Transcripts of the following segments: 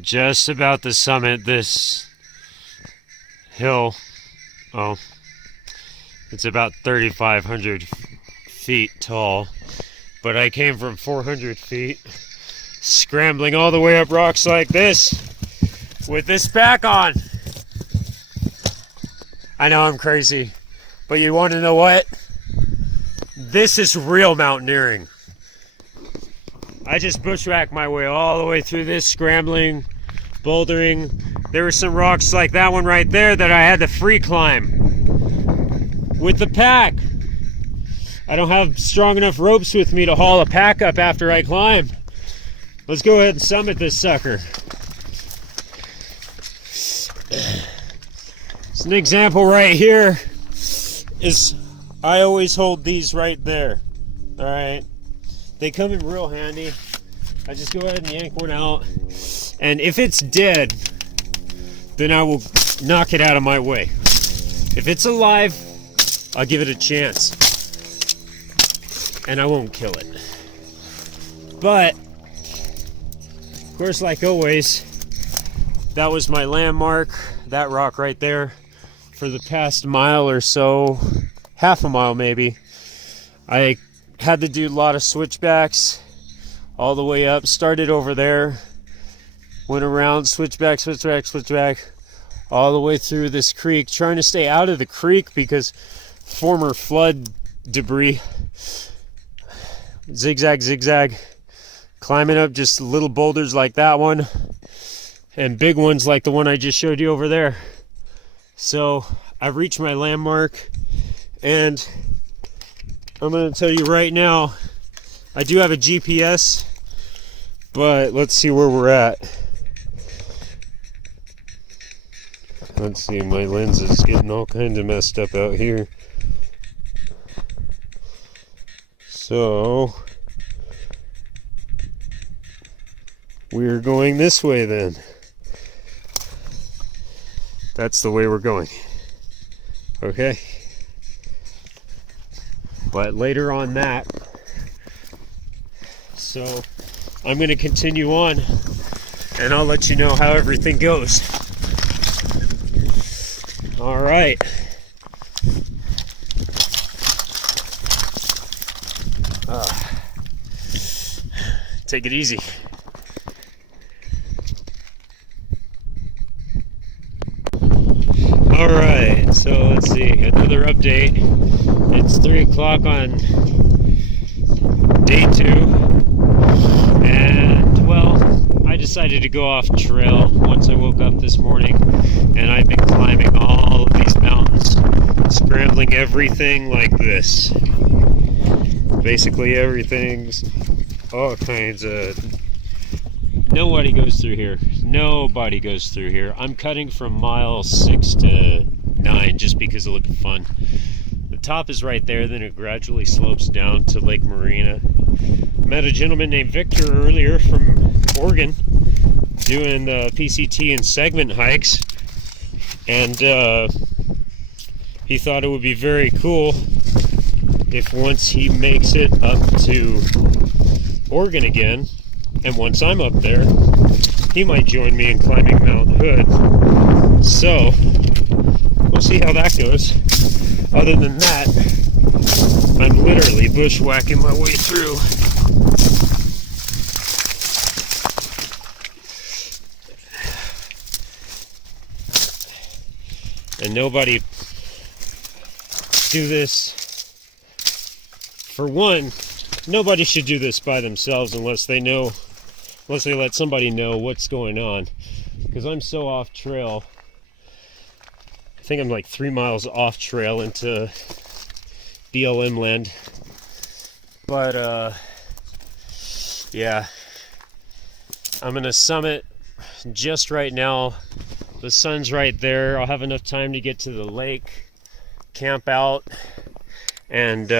Just about to summit this hill. Oh, it's about 3,500 feet tall, but I came from 400 feet, scrambling all the way up rocks like this with this pack on. I know I'm crazy, but you want to know what? This is real mountaineering. I just bushwhacked my way all the way through this, scrambling, bouldering. There were some rocks like that one right there that I had to free climb with the pack. I don't have strong enough ropes with me to haul a pack up after I climb. Let's go ahead and summit this sucker. So an example right here is I always hold these right there. All right. They come in real handy. I just go ahead and yank one out. And if it's dead, then I will knock it out of my way. If it's alive, I'll give it a chance. And I won't kill it. But, of course, like always, that was my landmark, that rock right there. For the past mile or so, half a mile maybe, I had to do a lot of switchbacks all the way up. Started over there, went around, switchback, all the way through this creek, trying to stay out of the creek because former flood debris. Zigzag, climbing up just little boulders like that one, and big ones like the one I just showed you over there. So I've reached my landmark, and I'm going to tell you right now, I do have a GPS, but let's see where we're at. Let's see, my lens is getting all kinds of messed up out here. So, we're going this way then. That's the way we're going. Okay? But later on that. So I'm going to continue on and I'll let you know how everything goes. All right. Take it easy. All right, so let's see, another update. It's 3 o'clock on day 2, and well, I decided to go off trail once I woke up this morning, and I've been climbing all of these mountains, scrambling everything like this. Basically everything's all kinds of... Nobody goes through here. Nobody goes through here. I'm cutting from mile 6 to 9 just because it looked fun. The top is right there, then it gradually slopes down to Lake Marina. Met a gentleman named Victor earlier from Oregon doing the PCT and segment hikes, and he thought it would be very cool if once he makes it up to Oregon again, and once I'm up there, he might join me in climbing Mount Hood. So, we'll see how that goes. Other than that, I'm literally bushwhacking my way through. And nobody do this. For one, nobody should do this by themselves unless they let somebody know what's going on. Because I'm so off trail. I think I'm like 3 miles off trail into BLM land. But yeah, I'm gonna summit just right now. The sun's right there. I'll have enough time to get to the lake, camp out, and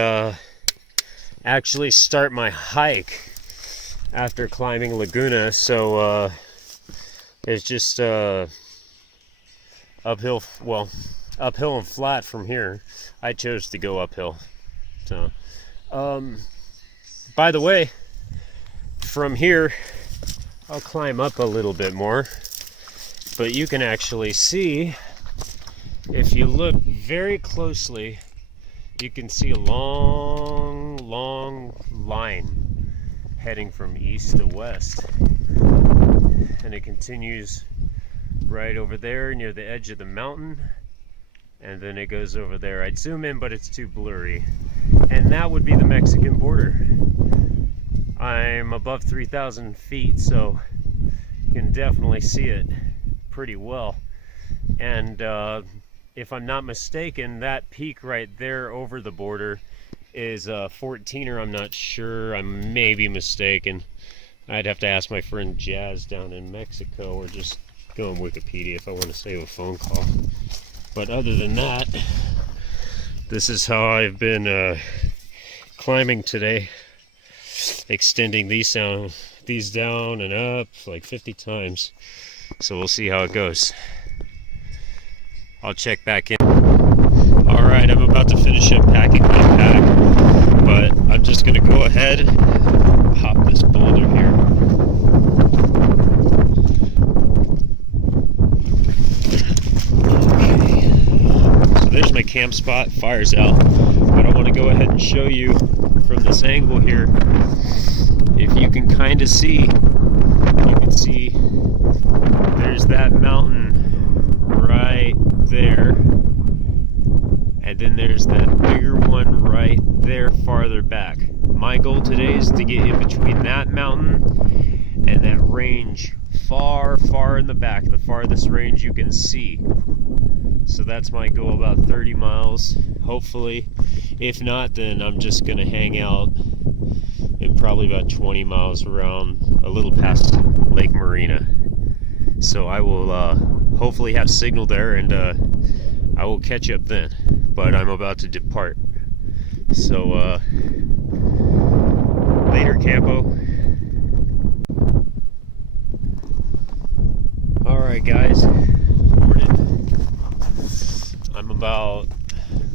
actually start my hike after climbing Laguna. So it's just uphill and flat from here. I chose to go uphill. So by the way, from here I'll climb up a little bit more, but you can actually see, if you look very closely, you can see a long line heading from east to west, and it continues right over there near the edge of the mountain, and then it goes over there. I'd zoom in, but it's too blurry, and that would be the Mexican border. I'm above 3,000 feet, so you can definitely see it pretty well. And if I'm not mistaken, that peak right there over the border is 14er. I'm not sure. I may be mistaken. I'd have to ask my friend Jazz down in Mexico, or just go on Wikipedia if I want to save a phone call. But other than that, this is how I've been climbing today, extending these down and up like 50 times. So we'll see how it goes. I'll check back in. Alright, I'm about to finish up packing my pack, but I'm just going to go ahead and hop this boulder here. Okay. So there's my camp spot, fire's out. But I want to go ahead and show you from this angle here. If you can kind of see, you can see there's that mountain right there, and then there's that bigger one right there farther back. My goal today is to get in between that mountain and that range far in the back, the farthest range you can see. So that's my goal, about 30 miles hopefully. If not, then I'm just gonna hang out in probably about 20 miles around, a little past Lake Marina. So I will hopefully have signal there, and I will catch up then. But I'm about to depart. So later, Campo. Alright guys, morning. I'm about,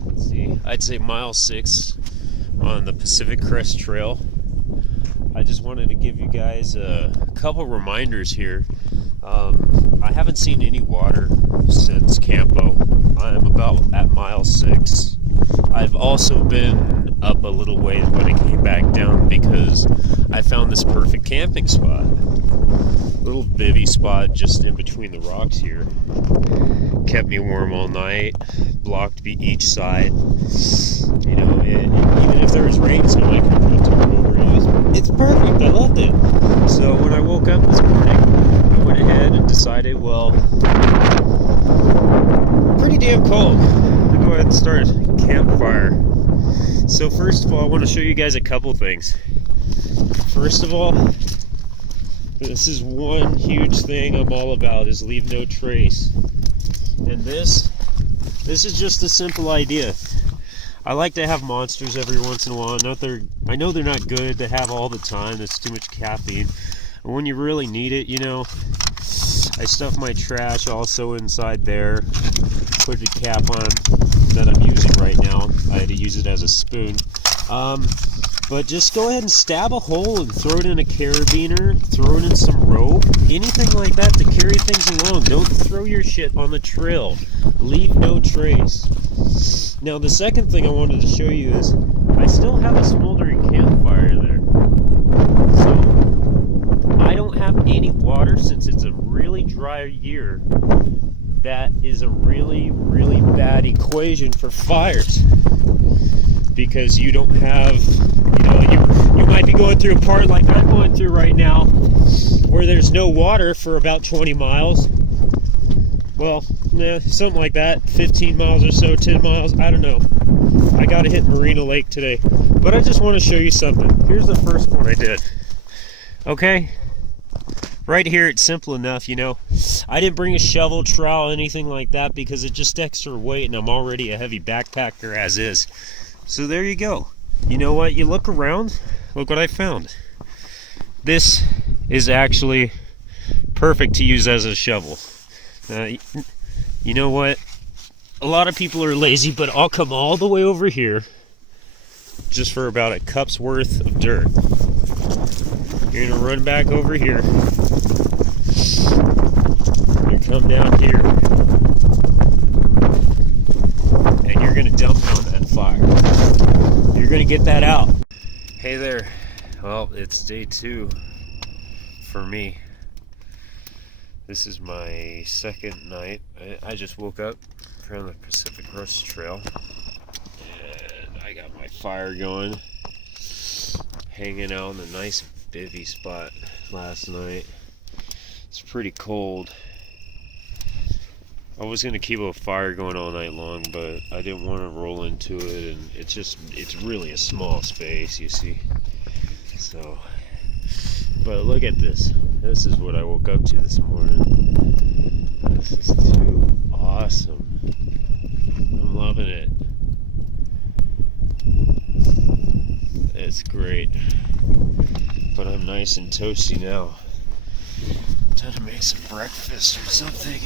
let's see, I'd say mile 6 on the Pacific Crest Trail. I just wanted to give you guys a couple reminders here. I haven't seen any water since Campo. I'm about at mile 6. I've also been up a little ways, but I came back down because I found this perfect camping spot. Little bivvy spot just in between the rocks here. Kept me warm all night, blocked each side. You know, even if there was rain, so I could turn over. It's perfect. I loved it. So when I woke up this morning, I went ahead and decided, well, pretty damn cold, to go ahead and start a campfire. So first of all, I want to show you guys a couple things. First of all, this is one huge thing I'm all about, is leave no trace. And this is just a simple idea. I like to have monsters every once in a while. I know they're not good to have all the time. That's too much caffeine. And when you really need it, you know, I stuff my trash also inside there. Put the cap on that I'm using right now. I had to use it as a spoon. But just go ahead and stab a hole and throw it in a carabiner, throw it in some rope, anything like that to carry things along. Don't throw your shit on the trail. Leave no trace. Now the second thing I wanted to show you is I still have a smoldering campfire there. So I don't have any water since it's a really dry year. That is a really bad equation for fires, because you don't have, you know, you might be going through a part like I'm going through right now where there's no water for about 20 miles. Well, something like that, 15 miles or so, 10 miles, I don't know. I gotta hit Marina Lake today, but I just want to show you something. Here's the first one I did. Okay, right here it's simple enough, you know. I didn't bring a shovel, trowel, anything like that, because it's just extra weight and I'm already a heavy backpacker as is. So there you go. You know what, you look around, look what I found. This is actually perfect to use as a shovel. You know what, a lot of people are lazy, but I'll come all the way over here just for about a cup's worth of dirt. You're gonna run back over here. You come down here. And you're gonna dump on that fire. You're gonna get that out. Hey there. Well, it's day 2 for me. This is my second night. I just woke up from the Pacific Crest Trail. And I got my fire going. Hanging out in a nice bivvy spot last night. It's pretty cold. I was gonna keep a fire going all night long, but I didn't want to roll into it, and it's really a small space, you see. So, but look at this. This is what I woke up to this morning. This is too awesome. I'm loving it. It's great. But I'm nice and toasty now. Time to make some breakfast or something.